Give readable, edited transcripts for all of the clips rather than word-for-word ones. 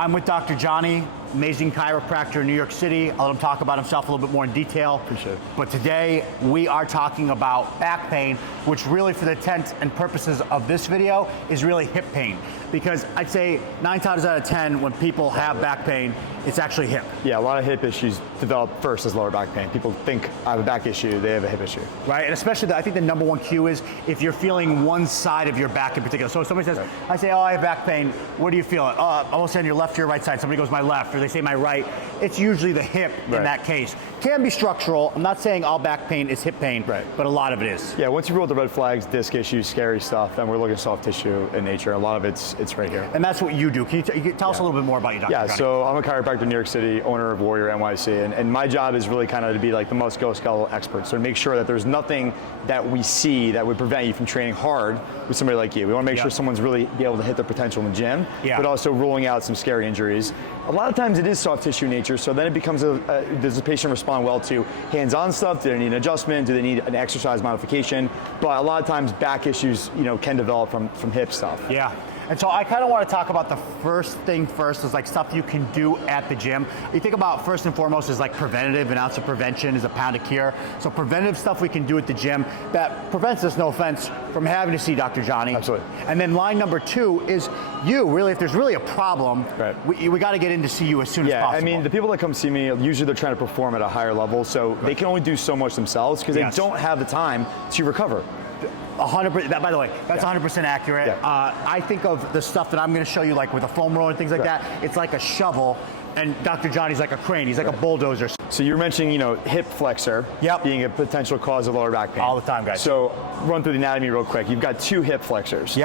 I'm with Dr. Johnny, amazing chiropractor in New York City. I'll let him talk about himself a little bit more in detail. Appreciate it. But today, we are talking about back pain, which really for the intent and purposes of this video is really hip pain. Because I'd say 9 times out of 10, when people have back pain, it's actually hip. Yeah, a lot of hip issues develop first as lower back pain. People think I have a back issue, they have a hip issue. Right, and especially I think the number one cue is if you're feeling one side of your back in particular. So if somebody says, right. I say, oh, I have back pain, where do you feel it? Oh, I almost say on your left or your right side. Somebody goes my left, or they say my right. It's usually the hip in that case. Can be structural. I'm not saying all back pain is hip pain, but a lot of it is. Yeah, once you roll the red flags, disc issues, scary stuff, then we're looking at soft tissue in nature. A lot of it's right here. And that's what you do. Can you tell us a little bit more about you, Dr. Johnny? Yeah, so I'm a chiropractor in New York City, owner of Warrior NYC, and my job is really kind of to be like the musculoskeletal expert. So to make sure that there's nothing that we see that would prevent you from training hard with somebody like you. We want to make sure someone's really be able to hit their potential in the gym, but also ruling out some scary injuries. A lot of times it is soft tissue nature, so then it becomes does the patient respond well to hands-on stuff? Do they need an adjustment? Do they need an exercise modification? But a lot of times back issues, can develop from hip stuff. Yeah. And so I kind of want to talk about the first thing first is like stuff you can do at the gym. You think about first and foremost is like preventative, an ounce of prevention is a pound of cure. So preventative stuff we can do at the gym that prevents us, no offense, from having to see Dr. Johnny. Absolutely. And then line number 2 is if there's really a problem, we got to get in to see you as soon as possible. I mean, the people that come see me, usually they're trying to perform at a higher level, so they can only do so much themselves because they don't have the time to recover. 100%. By the way, that's 100% accurate. I think of the stuff that I'm going to show you, like with a foam roller and things like that. It's like a shovel, and Dr. Johnny's like a crane. He's like a bulldozer. So you're mentioning, hip flexor being a potential cause of lower back pain. All the time, guys. So run through the anatomy real quick. You've got 2 hip flexors.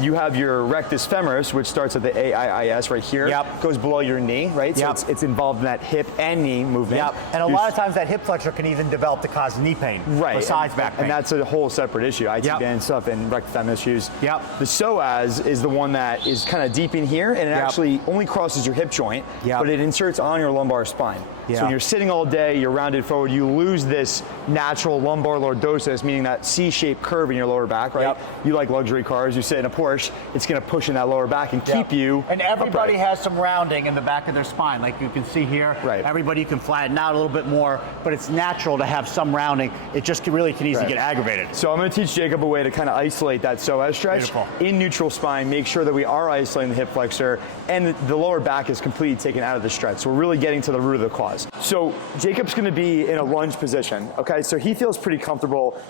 You have your rectus femoris, which starts at the AIIS right here. Goes below your knee, right? So it's involved in that hip and knee movement. And a lot of times that hip flexor can even develop to cause knee pain. Besides back pain. And that's a whole separate issue. IT band stuff and rectus femoris issues. The psoas is the one that is kind of deep in here, and it actually only crosses your hip joint, but it inserts on your lumbar spine. So when you're sitting all day, you're rounded forward, you lose this natural lumbar lordosis, meaning that C-shaped curve in your lower back, right? You like luxury cars, you sit in a Porsche, it's gonna push in that lower back and keep you And everybody upright. has some rounding in the back of their spine, like you can see here. Everybody can flatten out a little bit more, but it's natural to have some rounding. It just really can easily get aggravated. So I'm gonna teach Jacob a way to kind of isolate that psoas stretch in neutral spine, make sure that we are isolating the hip flexor, and the lower back is completely taken out of the stretch. So we're really getting to the root of the cause. So Jacob's gonna be in a lunge position, okay? So he feels pretty comfortable.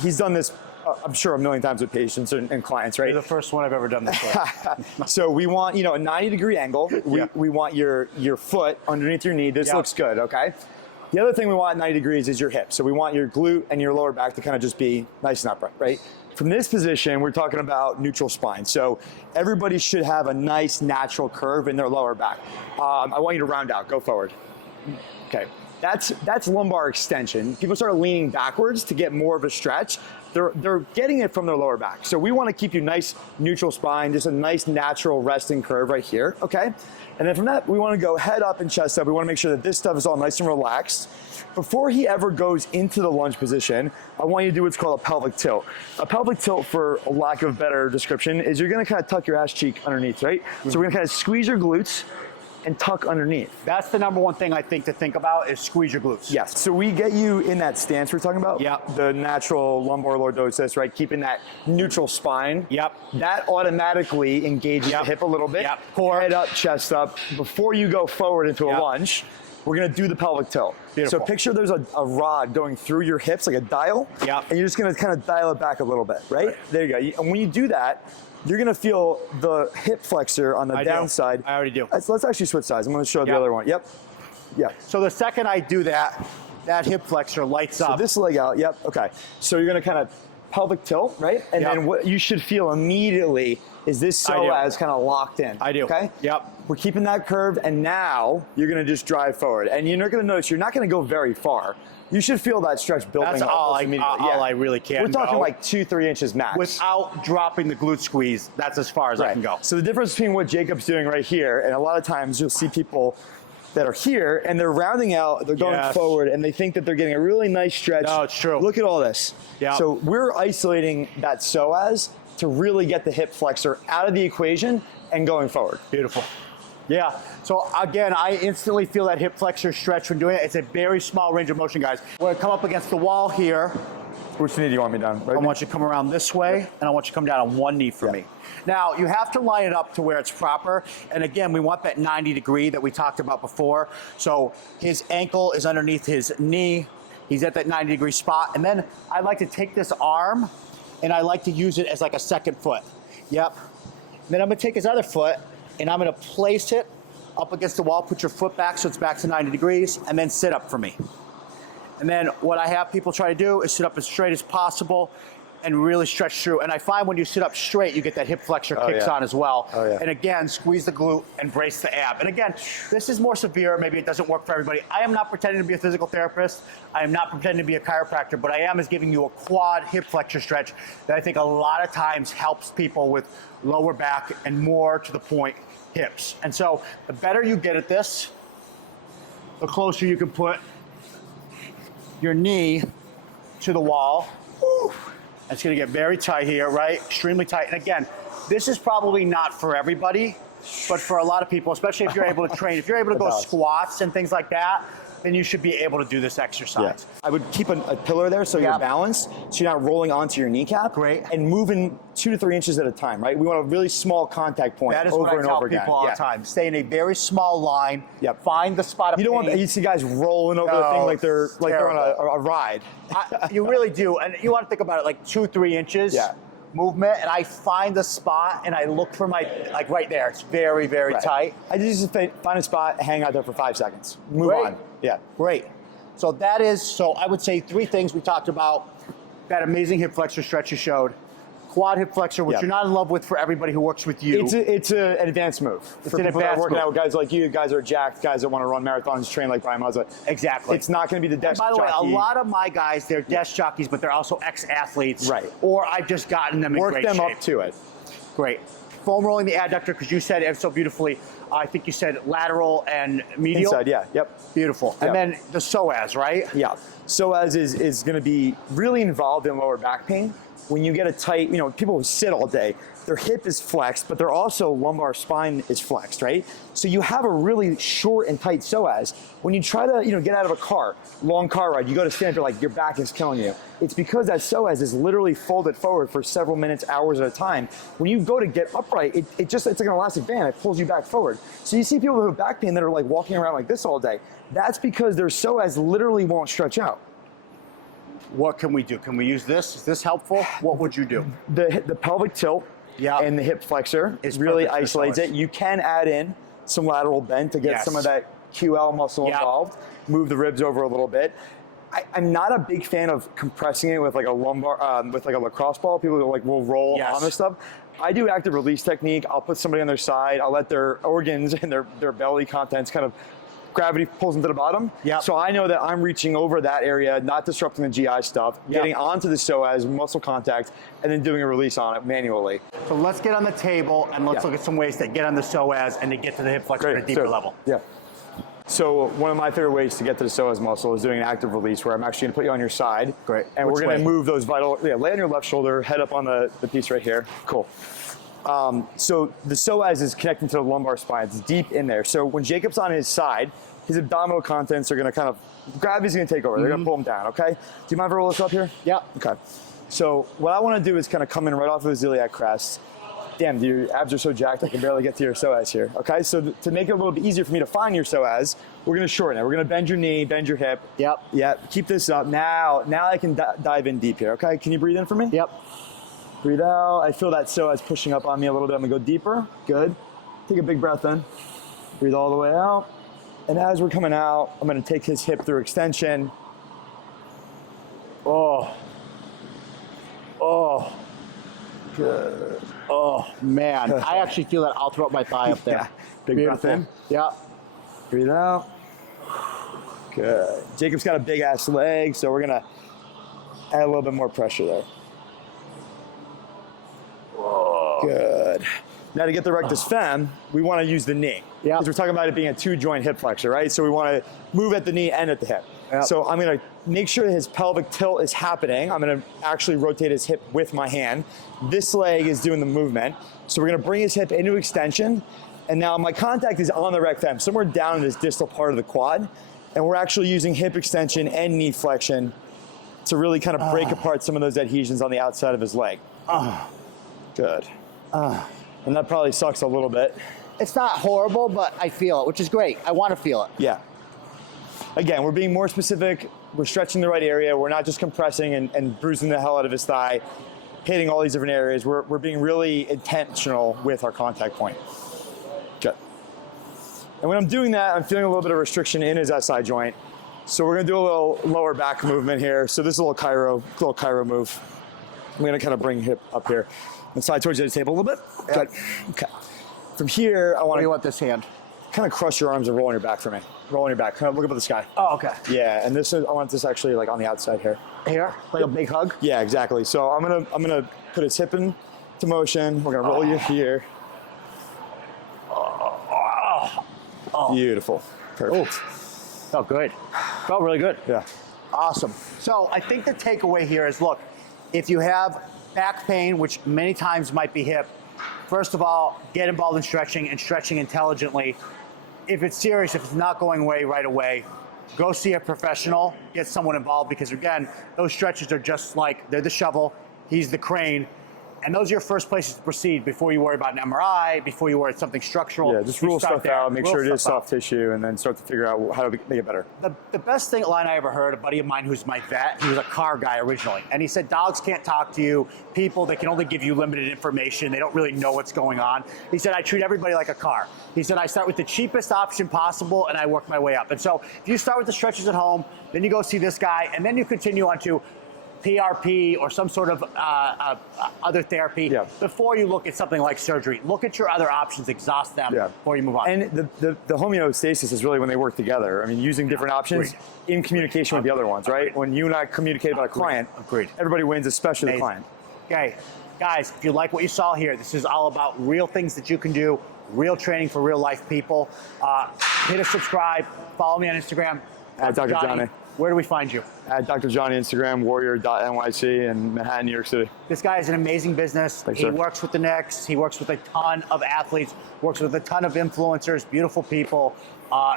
He's done this, I'm sure, a million times with patients and clients, right? You're the first one I've ever done this with. So we want, a 90-degree angle. We want your foot underneath your knee. This looks good, okay? The other thing we want at 90 degrees is your hip. So we want your glute and your lower back to kind of just be nice and upright, right? From this position, we're talking about neutral spine. So everybody should have a nice natural curve in their lower back. I want you to round out, go forward. Okay, that's lumbar extension. People start leaning backwards to get more of a stretch. They're getting it from their lower back. So we want to keep you nice neutral spine, just a nice natural resting curve right here, okay? And then from that, we want to go head up and chest up. We want to make sure that this stuff is all nice and relaxed. Before he ever goes into the lunge position, I want you to do what's called a pelvic tilt. A pelvic tilt, for lack of a better description, is you're going to kind of tuck your ass cheek underneath, right? So we're going to kind of squeeze your glutes and tuck underneath. That's the number one thing I think to think about is squeeze your glutes. Yes, so we get you in that stance we're talking about. The natural lumbar lordosis, right? Keeping that neutral spine. That automatically engages the hip a little bit. Core, head up, chest up. Before you go forward into a lunge, we're gonna do the pelvic tilt. So picture there's a rod going through your hips, like a dial. And you're just gonna kind of dial it back a little bit, right? There you go. And when you do that, you're gonna feel the hip flexor on the downside. I already do. Let's actually switch sides. I'm gonna show the other one. So the second I do that, that hip flexor lights up. So this leg out, okay. So you're gonna kind of pelvic tilt, right? And then what you should feel immediately is this psoas kind of locked in. Okay? We're keeping that curve, and now you're gonna just drive forward. And you're not gonna notice, you're not gonna go very far. You should feel that stretch building up. That's all I really can. We're talking like 2-3 inches max. Without dropping the glute squeeze, that's as far as I can go. So the difference between what Jacob's doing right here, and a lot of times you'll see people that are here and they're rounding out, they're going forward, and they think that they're getting a really nice stretch. No, it's true. Look at all this. So we're isolating that psoas to really get the hip flexor out of the equation and going forward. Beautiful. Yeah. So again, I instantly feel that hip flexor stretch when doing it. It's a very small range of motion, guys. We're gonna come up against the wall here. Which knee do you want me down? Right I want you to come around this way, and I want you to come down on one knee for me. Now, you have to line it up to where it's proper. And again, we want that 90 degree that we talked about before. So his ankle is underneath his knee. He's at that 90 degree spot. And then I like to take this arm, and I like to use it as like a second foot. Yep. Then I'm gonna take his other foot, and I'm gonna place it up against the wall. Put your foot back so it's back to 90 degrees, and then sit up for me. And then what I have people try to do is sit up as straight as possible and really stretch through. And I find when you sit up straight, you get that hip flexor kicks on as well. And again, squeeze the glute and brace the ab. And again, this is more severe. Maybe it doesn't work for everybody. I am not pretending to be a physical therapist. I am not pretending to be a chiropractor, but I am is giving you a quad hip flexor stretch that I think a lot of times helps people with lower back and more to the point hips. And so the better you get at this, the closer you can put your knee to the wall. Woo. It's gonna get very tight here, right? Extremely tight. And again, this is probably not for everybody, but for a lot of people, especially if you're able to train, if you're able to go squats and things like that, then you should be able to do this exercise. I would keep a pillar there so you're balanced, so you're not rolling onto your kneecap. Great. And moving 2 to 3 inches at a time, right? We want a really small contact point That is over what I and tell over people again. all the time. Stay in a very small line. Find the spot of You don't pain. want you see guys rolling over the thing like they're on a ride. You really do, and you want to think about it like 2-3 inches. Movement, and I find the spot and I look for my, like right there, it's very, very tight. I just find a spot, hang out there for 5 seconds, move on. Great. So that is, so I would say 3 things we talked about. That amazing hip flexor stretch you showed. Quad hip flexor, which you're not in love with for everybody who works with you. It's an advanced move. It's an advanced working move. out with guys like you, guys are jacked, guys that want to run marathons, train like Brian Mazza. Exactly. It's not going to be the desk jockey. By the way, a lot of my guys, they're desk jockeys, but they're also ex-athletes. Right. Or I've just gotten them in great shape. Work them up to it. Great. Foam rolling the adductor, because you said it so beautifully. I think you said lateral and medial. Inside, yep. Beautiful. And then the psoas, right? Yeah. Psoas is going to be really involved in lower back pain. When you get a tight, people who sit all day, their hip is flexed, but their also lumbar spine is flexed, right? So you have a really short and tight psoas. When you try to, get out of a car, long car ride, you go to stand up, your back is killing you. It's because that psoas is literally folded forward for several minutes, hours at a time. When you go to get upright, it's like an elastic band. It pulls you back forward. So you see people who have back pain that are like walking around like this all day. That's because their psoas literally won't stretch out. What can we do? Can we use this? Is this helpful? What would you do? The pelvic tilt and the hip flexor really isolates it. You can add in some lateral bend to get some of that QL muscle involved. Move the ribs over a little bit. I'm not a big fan of compressing it with like a lumbar, with like a lacrosse ball. People will roll on this stuff. I do active release technique. I'll put somebody on their side. I'll let their organs and their belly contents kind of gravity pulls them to the bottom. So I know that I'm reaching over that area, not disrupting the GI stuff, getting onto the psoas, muscle contact, and then doing a release on it manually. So let's get on the table and let's look at some ways to get on the psoas and to get to the hip flexor at a deeper level. So one of my favorite ways to get to the psoas muscle is doing an active release where I'm actually going to put you on your side. And we're going to move those vital, lay on your left shoulder, head up on the piece right here. Cool. So the psoas is connecting to the lumbar spine. It's deep in there. So when Jacob's on his side, his abdominal contents are going to kind of, gravity's going to take over. They're going to pull him down, okay? Do you mind if I roll this up here? Okay. So what I want to do is kind of come in right off of the iliac crest. Damn, your abs are so jacked I can barely get to your psoas here. Okay, so to make it a little bit easier for me to find your psoas, we're going to shorten it. We're going to bend your knee, bend your hip. Keep this up. Now I can dive in deep here, okay? Can you breathe in for me? Breathe out. I feel that psoas pushing up on me a little bit. I'm going to go deeper. Good. Take a big breath in. Breathe all the way out. And as we're coming out, I'm going to take his hip through extension. Good. Oh, man. I actually feel that. I'll throw up my thigh up there. Big breath in. Breathe out. Good. Jacob's got a big ass leg, so we're going to add a little bit more pressure there. Good. Now to get the rectus fem, we want to use the knee. Because we're talking about it being a 2-joint hip flexor, right? So we want to move at the knee and at the hip. So I'm going to make sure that his pelvic tilt is happening. I'm going to actually rotate his hip with my hand. This leg is doing the movement. So we're going to bring his hip into extension And now my contact is on the rectum, somewhere down in this distal part of the quad. And we're actually using hip extension and knee flexion to really kind of break apart some of those adhesions on the outside of his leg. Good. And that probably sucks a little bit. It's not horrible, but I feel it, which is great. I want to feel it. Yeah. Again, we're being more specific. We're stretching the right area. We're not just compressing and bruising the hell out of his thigh, hitting all these different areas. We're being really intentional with our contact point. Good. And when I'm doing that, I'm feeling a little bit of restriction in his SI joint. So we're gonna do a little lower back movement here. So this is a little chiro move. I'm gonna kind of bring hip up here and slide towards the table a little bit. Good. Okay. From here, I want Where do to you want this hand? kind of cross your arms and roll on your back for me. Roll on your back. Kind of look up at the sky. Oh, okay. Yeah, and this is, I want this actually like on the outside here. Here, like a big hug. Yeah, exactly. So I'm gonna put his hip into motion. We're gonna roll you here. Beautiful. Perfect. Felt good. Felt really good. Yeah. Awesome. So I think the takeaway here is, look, if you have back pain, which many times might be hip, first of all, get involved in stretching and stretching intelligently. If it's serious, if it's not going away right away, go see a professional, get someone involved, because again, those stretches are just like, they're the shovel, he's the crane, and those are your first places to proceed before you worry about an MRI, before you worry about something structural. Yeah, just You rule start stuff there. out, make Rule sure it is stuff out. soft tissue, and then start to figure out how to make it better. The best line I ever heard, a buddy of mine who's my vet, he was a car guy originally, and he said dogs can't talk to you, people, they can only give you limited information, they don't really know what's going on. He said, I treat everybody like a car. He said, I start with the cheapest option possible and I work my way up. And so if you start with the stretches at home, then you go see this guy, and then you continue on to PRP or some sort of other therapy before you look at something like surgery. Look at your other options, exhaust them before you move on. And the homeostasis is really when they work together. I mean, using different options in communication with the other ones, right? When you and I communicate about a client, everybody wins, especially the client. Okay, guys, if you like what you saw here, this is all about real things that you can do, real training for real life people. Hit a subscribe, follow me on Instagram. At Dr. Johnny. Where do we find you? At Dr. Johnny Instagram, Warrior NYC in Manhattan, New York City. This guy is an amazing business. Thanks, he sir. works with the Knicks. He works with a ton of athletes, works with a ton of influencers, beautiful people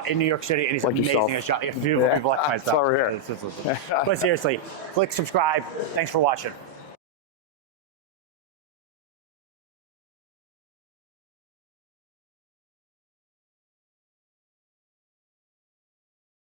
in New York City, and he's Like amazing yourself. at his job. Yeah, beautiful people like myself. That's why we're here. But seriously, click subscribe. Thanks for watching.